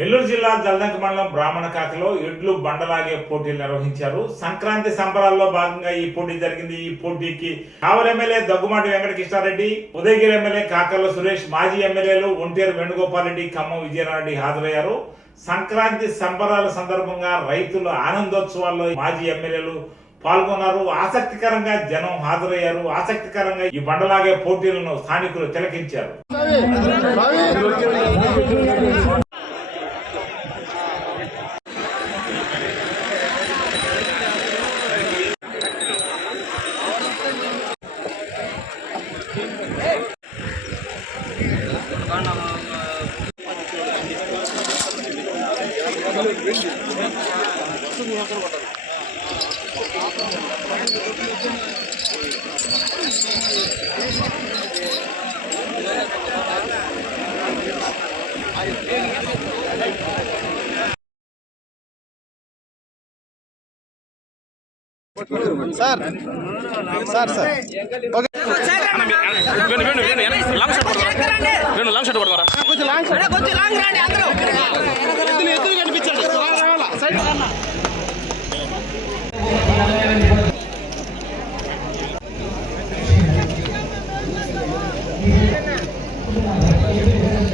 నెల్లూరు జిల్లా జల్దంక మండలం బ్రాహ్మణకాకలో ఎడ్లు బండలాగే పోటీలు నిర్వహించారు. సంక్రాంతి సంబరాల్లో భాగంగా ఈ పోటీ జరిగింది. ఈ పోటీకి కావలి ఎమ్మెల్యే దగ్గుమాటి వెంకటకృష్ణారెడ్డి, ఉదయగిరి ఎమ్మెల్యే కాకర్ల సురేష్, మాజీ ఎమ్మెల్యేలు ఒంటేరు వేణుగోపాల్ రెడ్డి, ఖమ్మం విజయనారెడ్డి హాజరయ్యారు. సంక్రాంతి సంబరాల సందర్భంగా రైతుల ఆనందోత్సవాల్లో మాజీ ఎమ్మెల్యేలు పాల్గొన్నారు. ఆసక్తికరంగా జనం హాజరయ్యారు. ఆసక్తికరంగా ఈ బండలాగే పోటీలను స్థానికులు తిలకించారు. Sir sir sir long shot కొంచెం లాంగ్ రండి అందరూ